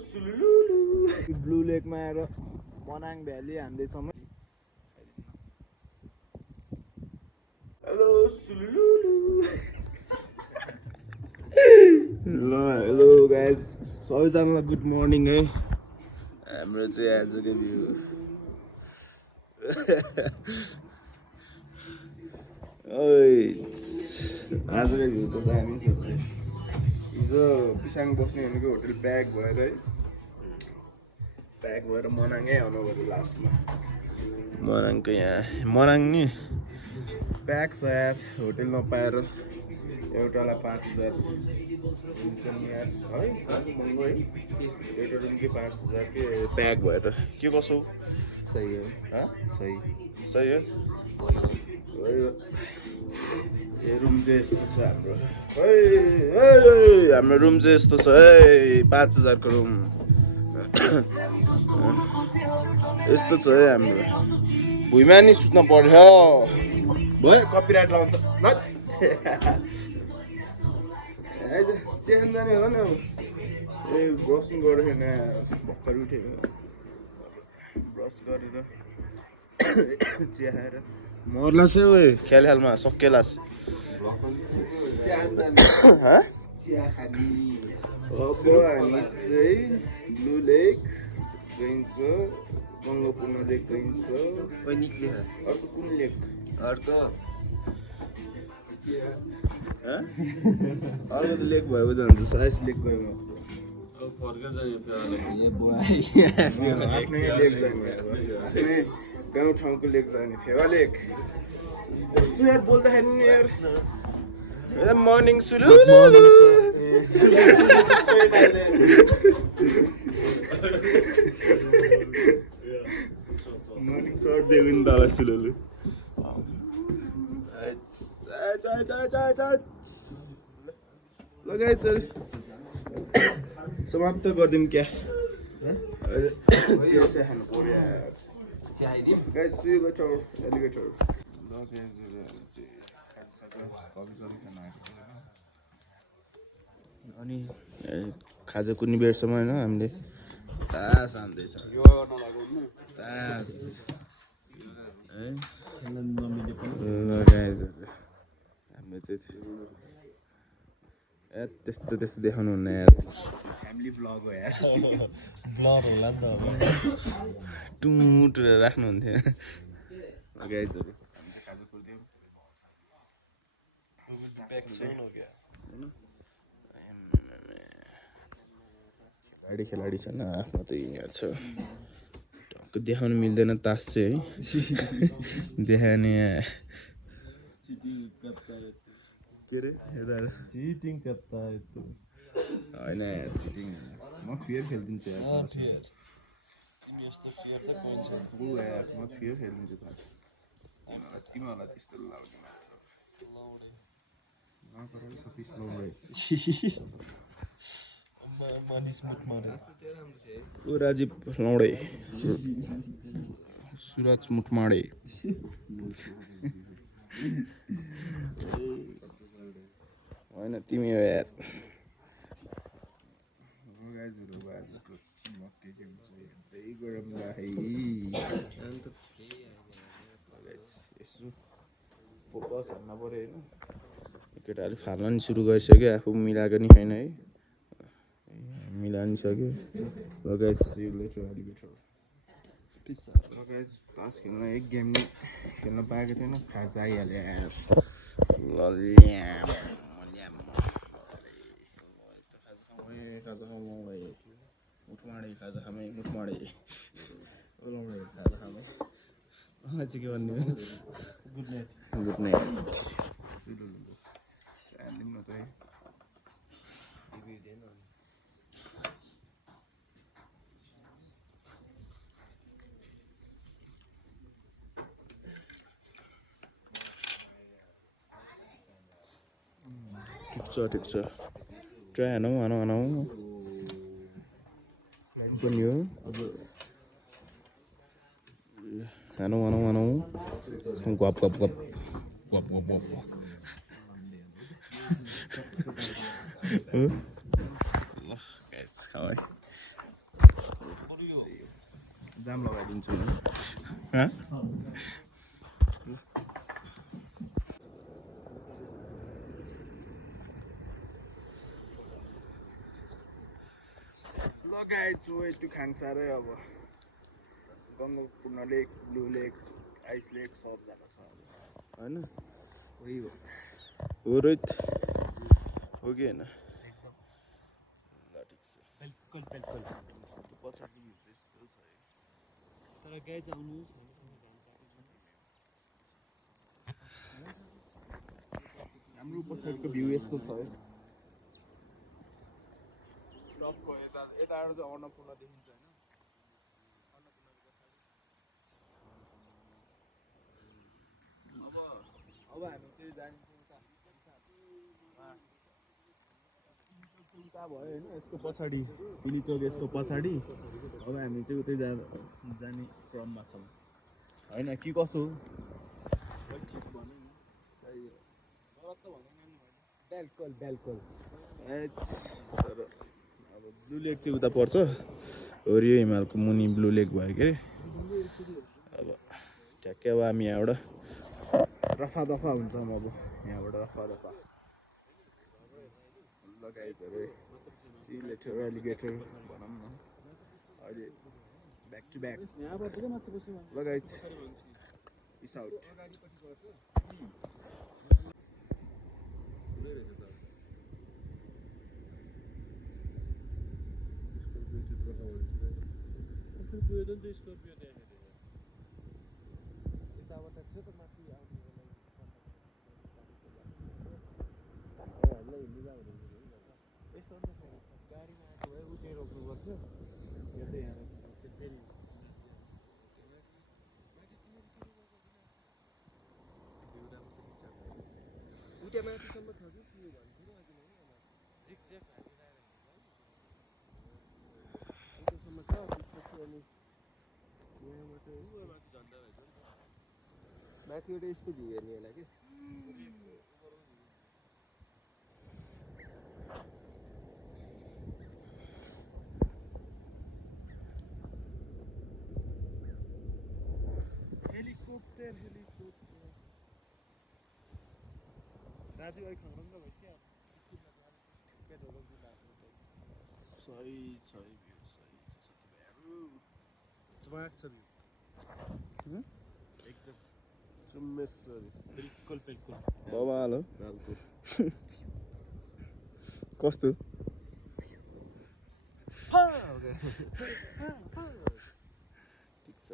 सुलुलुलु blue लेकमा आएर Manang valley हान्दैछौँ हेलो सुलुलुलु हेलो गाइज सबैजनालाई गुड मर्निङ है हाम्रो चाहिँ आजको भ्यू आजको भ्यू त दामी छ हिजो पिसाङ बस्ने भनेको होटल प्याक भएर है प्याक भएर मनाङै आउनु पऱ्यो लास्टमा मनाङको यहाँ मनाङ नि प्याक छ यार होटल नपाएर एउटालाई 5000 रुम पनि यार है महँगो है एउटा रुमकै 5000 के प्याक भएर के कसो सही हो सही सही हो यो रुम चाहिँ यस्तो छ हाम्रो रुम चाहिँ यस्तो छ है 5000 को रुम यस्तो छ है हाम्रो भुइँमा नि सुत्न पर्यो भयो कपिराइट लाउँछ चिया जाने होला नि अब ए ब्रसिङ गरेर भर्खर उठेको ब्रस गरेर चिया खाएर मर्ला चाहिँ उयो ख्यालमा सकेलास अब हामी चाहिँ ब्लू लेक गइन्छ गङ्गापुरमा लेक गइन्छ अर्को कुन लेक अर्को अर्को त लेक भएको जान्छ साइस लेक गयो आफ्नै लेक जाने आफ्नै गाउँठाउँको लेक जाने फेवा लेक यस्तो यार बोल्दाखेरि नि यार मर्निङ सुरु मर्निङ सर्ट दियो नि तल सुलुलु लगाइ चल समाप्त गरिदिउँ क्या खानु पर्यो एलिगेटर अनि खाजा कुनै बेरसम्म होइन हामीले तास हान्दैछ तास हाम्रो चाहिँ त्यस्तो देखाउनु हुन्न यार फ्यामिली ब्लग हो यार ब्लग होला नि त टुटुरेर राख्नुहुन्थ्यो गाइजहरू खेलाडी छ न आफ्नो त यहाँ छ टक्क देखाउनु मिल्दैन तास चाहिँ है देखाउने के अरे चिटिङ कता होइन यार चिटिङ म फियर खेलिदिन्छु यार म फियर खेलिदिन्छु तिमीहरूलाई त्यस्तो लाग्दैन राजीव लौडे सुरज मुठमाडे होइन तिमी हो यार फोकस हान्न पऱ्यो होइन केटाहरूले फाल्न नि सुरु गरिसक्यो आफू मिलाएको नि छैन है मिला नि सक्यो लगायत तास खेल्न एक गेम नि खेल्न पाएको थिएन खाजा आइहाल्यो खाजा खामै मुठमाडे खाजा खामै मुठमाडे खाजा खामै चाहिँ के भन्ने गुड नाइट न त ठिक छ ट्राई हानौँ पनि हो हानौँ गप ल गाइस खाऊ है जाम लगाइदिन्छु हाँ लगाइछु यति खाङसारै अब गङ्गपूर्ण लेक ब्लू लेक आइस लेक सब जग्गा छ होइन वही हो हो रोहित हो कि होइन एकदम ल ठिक छ बिल्कुल बिल्कुल पछाडि यस्तो छ है तर गाइज आउनुहोस् हामीसँग घाम पाएको हाम्रो पछाडिको भ्यू यस्तो छ है टपको यताबाट चाहिँ अन्नपूर्ण देखिन्छ होइन अन्नपूर्णको पछाडि अब हामी चाहिँ जान्छौँ उता भयो होइन यसको पछाडि पुलिचोक यसको पछाडि अब हामी चाहिँ उतै जाने क्रममा छौँ होइन के कसो ठिक भनौँ न सही हो गलत त भनौँ न बिल्कुल बिल्कुल तर अब ब्लू लेक चाहिँ उता पर्छ हरियो हिमालको मुनि ब्लू लेक भयो के अरे अब ठ्याक्कै अब हामी यहाँबाट रफा दफा हुन्छौँ अब यहाँबाट रफा दफा लगाइजहरू सी लेटर एलिगेटर भनौँ न अहिले ब्याक टु ब्याक लगाइज पिस आउट यताबाट छ त माथि आउने गाडीमा आएको भए उतै रोक्नुपर्छ यो त यहाँ फेरि उता माथिसम्म छ कि के भन्थ्यो जिगज्याग हालिरहेर उतासम्म छ त्यसपछि अनि यहाँबाट माथि झन्डा रहेछ नि त माथिबाट यस्तो भ्यू हेर्ने होला कि हेलिकप्टर राजु अहिले खानु त भइस क्या सही छ है भ्यू सही छ साथीभाइहरू जमाक छ भ्यू एकदम चुम्मेश्वरी बिल्कुल बिल्कुल बवाल हो बिल्कुल कस्तो ठिक छ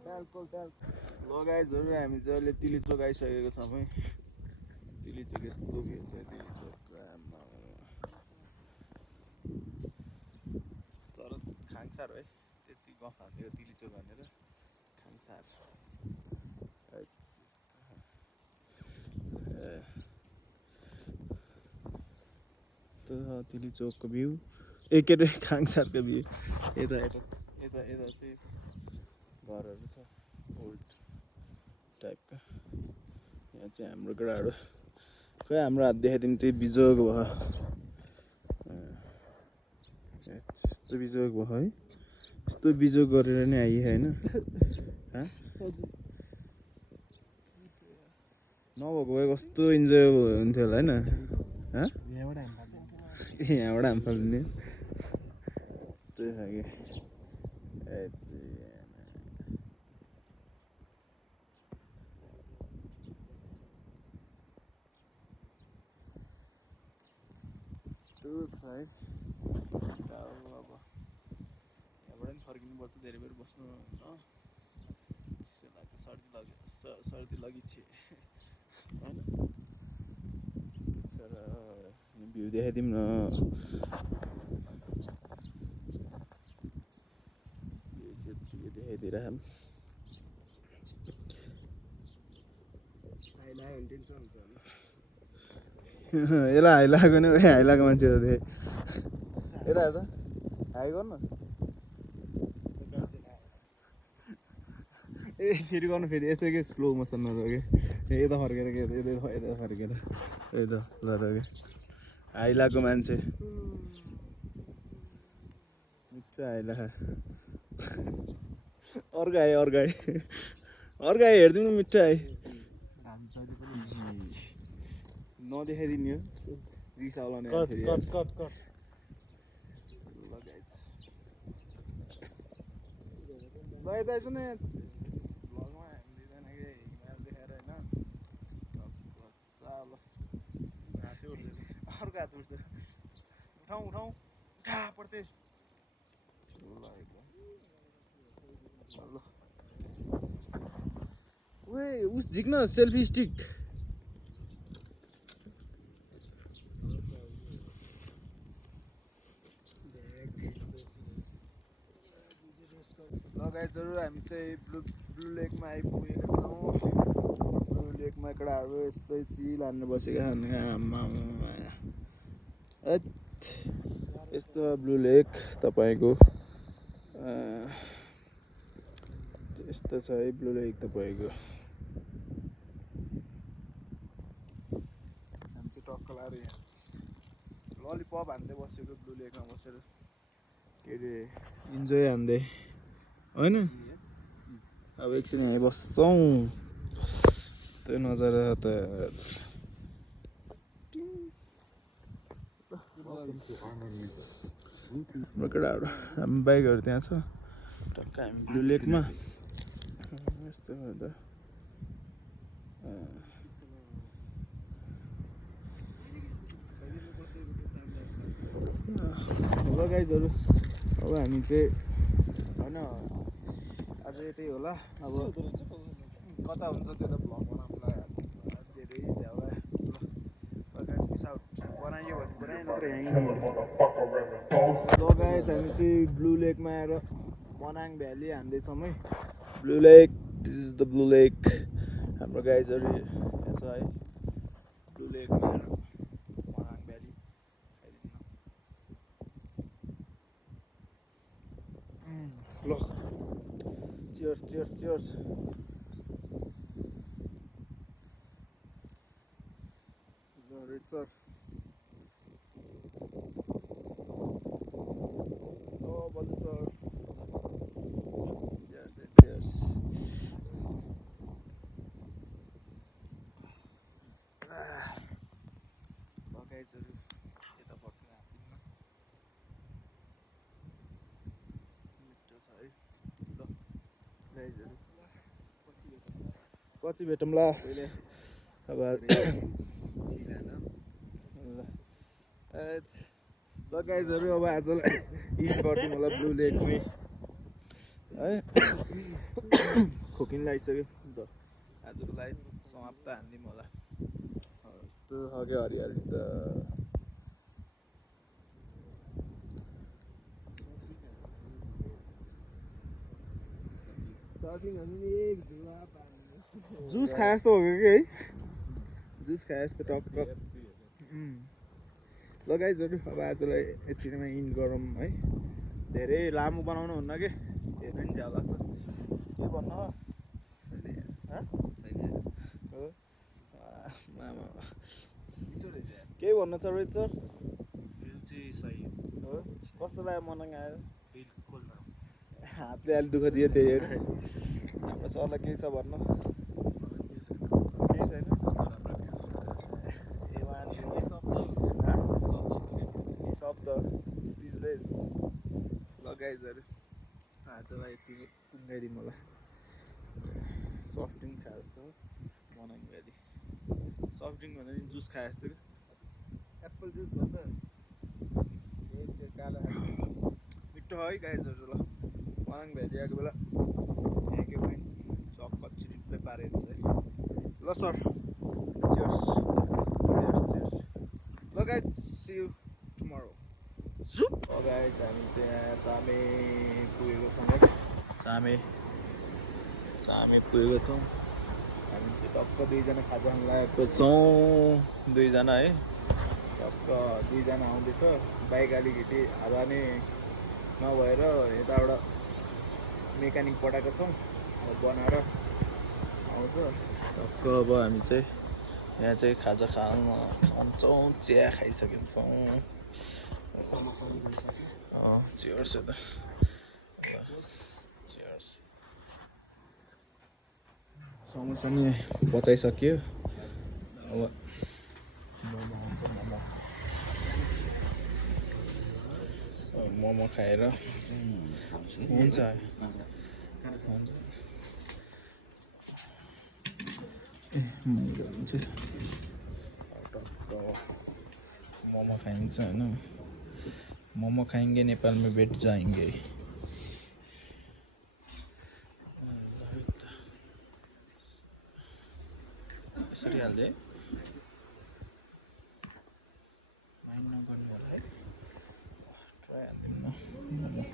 बिल्कुल बिल्कुल लगाइजहरू हामी चाहिँ अहिले तिलीचोक आइसकेको छौँ है तिलीचोक यस्तो भ्यू छ तिलीचोक तर खाङसार है त्यति गफ हान्थ्यो तिलीचोक भनेर खाङसार तिलीचोकको भ्यू के अरे खाङसारको भ्यू यता यता यता यता चाहिँ घरहरू छ ओल्ड टाइपका यहाँ चाहिँ हाम्रो केटाहरू खै हाम्रो हात देखाइदिनु त्यही बिजोग भयो यस्तो बिजोग भयो है यस्तो बिजोग गरेर नै आइए होइन नभएको भए कस्तो इन्जोय हुन्थ्यो होला होइन यहाँबाट हामी फाल्ने त्यही खालको त्यो छ है अब यहाँबाट पनि फर्किनुपर्छ धेरै बेर बस्नु चिसो लाग्यो सर्दी लगिछे होइन र भ्यू देखाइदिउँ न भ्यू चाहिँ यत्तिकै देखाइदिइरहौँ यसलाई हाई लगाएको नि हाई लगाएको मान्छे त थिएँ यता हेर त हाई गर्नु ए फेरि गर्नु फेरि यस्तो के स्लो मोसनमा छ कि यता फर्केर के यता फर्केर यता लर के हाई लगाएको मान्छे मिठो हाई लगा अर्को आयो हेरिदिउँ न मिठो आयो नदेखाइदिने हो रिस आउलाउने फेरि ल गाइस ल यता आइज न भ्लगमा हामी दुईजनाकै हिमाल देखाएर होइन चाल अर्को हात उठ्छ उठाउँ उठा पढ्दै ल ओए उस झिक्न सेल्फी स्टिक ल गाइजहरू हामी चाहिँ ब्लु लेकमा आइपुगेका छौँ ब्लु लेकमा केटाहरू यस्तै चिल हान्न बसेका छन् यस्तो ब्लु लेक तपाईँको यस्तो छ है ब्लु लेक तपाईँको हामी चाहिँ टक्क लाएर यहाँ ललिपप हान्दै बसेको ब्लु लेकमा बसेर के अरे इन्जोय हान्दै होइन अब एकछिन यहीँ बस्छौँ यस्तै नजारा त हाम्रो केटाहरू हाम्रो बाइकहरू त्यहाँ छ टक्क हामी ब्लु लेकमा यस्तो गर्दा ल गाइजहरू अब हामी चाहिँ होइन आज यतै होला अब कता हुन्छ त्यो त भ्लग बनाउँला धेरै झ्याउला बनाइयो भने बनायो नत्र यहीँ ल गाइज हामी चाहिँ ब्लु लेकमा आएर मनाङ भ्याली हान्दैछौँ है blue lake this is the blue lake हाम्रो गाइजहरू यहाँ छ है ब्लु लेकमा आएर मनाङ भ्याली ल चियर्स ल रिचर बल्ल सर चियर्स गाइजहरू यता फर्केर हातिन्न मिठो छ है ल गाइजहरू पछि भेटौँला अब ल गाइजहरू अब आजलाई इन्ड गरिदिउँ होला ब्लु लेकमै है खोकिन लागिसक्यो त आजको लागि समाप्त हानिदिउँ होला यस्तो खालको हरियाली त जुस खाए जस्तो हो कि है जुस खाए जस्तो टक्क ल गाइजहरू अब आजलाई यतिमा इन्ड गरौँ है धेरै लामो बनाउनु हुन्न कि धेरै पनि झ्याउ लाग्छ के भन्नु हो केही भन्नु छ रोहित सर भ्यू चाहिँ सही हो कस्तो लाग्यो मनाङ आएर बिल्कुल हातले अलि दुःख दियो त्यही हो हाम्रो सरलाई केही छ भन्नु केही छैन शब्द स्पिचलेस लगाइजहरू आजलाई यति टुङ्गाइदिउँ होला सफ्ट ड्रिङ्क खाए जस्तो मनाङ भ्याली सफ्ट ड्रिङ्क भन्दा पनि जुस खाए जस्तो एप्पल जुस भन्दा मिठो है गाइजहरू ल मनाङ भ्याली आएको बेला यहाँकै वाइन चक्क चिरिप्लै पारेको हुन्छ है ल सर चियर्स ल guys see you tomorrow guys हामी चाहिँ चामे पुगेको छौँ चामे पुगेको छौँ हामी चाहिँ टक्क दुईजना खाजा खान लागेको छौँ दुईजना है टक्क दुईजना आउँदैछ बाइक अलिकति हावा नै नभएर यताबाट मेकानिक पठाएको छौँ बनाएर आउँछ टक्क अब हामी चाहिँ यहाँ चाहिँ खाजा खान्छौँ चिया खाइसकेछौँ चियर्स यता चियर्स समोसा नि बचाइसक्यो अब मोमो खाएर हुन्छ मोमो खाइन्छ होइन मोमो खाएंगे नेपाल में बैठ जाएंगे यसरी हाल्दै माइन्ड नगर्नु होला है ट्राई हाल्दिनु न मोमो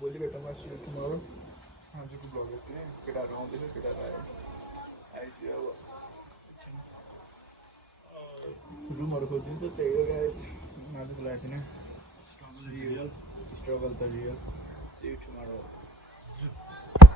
भोलि भेटौँ सी यू टुमोरो आजको भ्लग यति नै केटाहरू आउँदैन केटाहरू आइज अब रुमहरू खोजिदिन्छ त्यही हो गाइज आजको लागि नै स्ट्रगल त रियल सी यू टुमोरो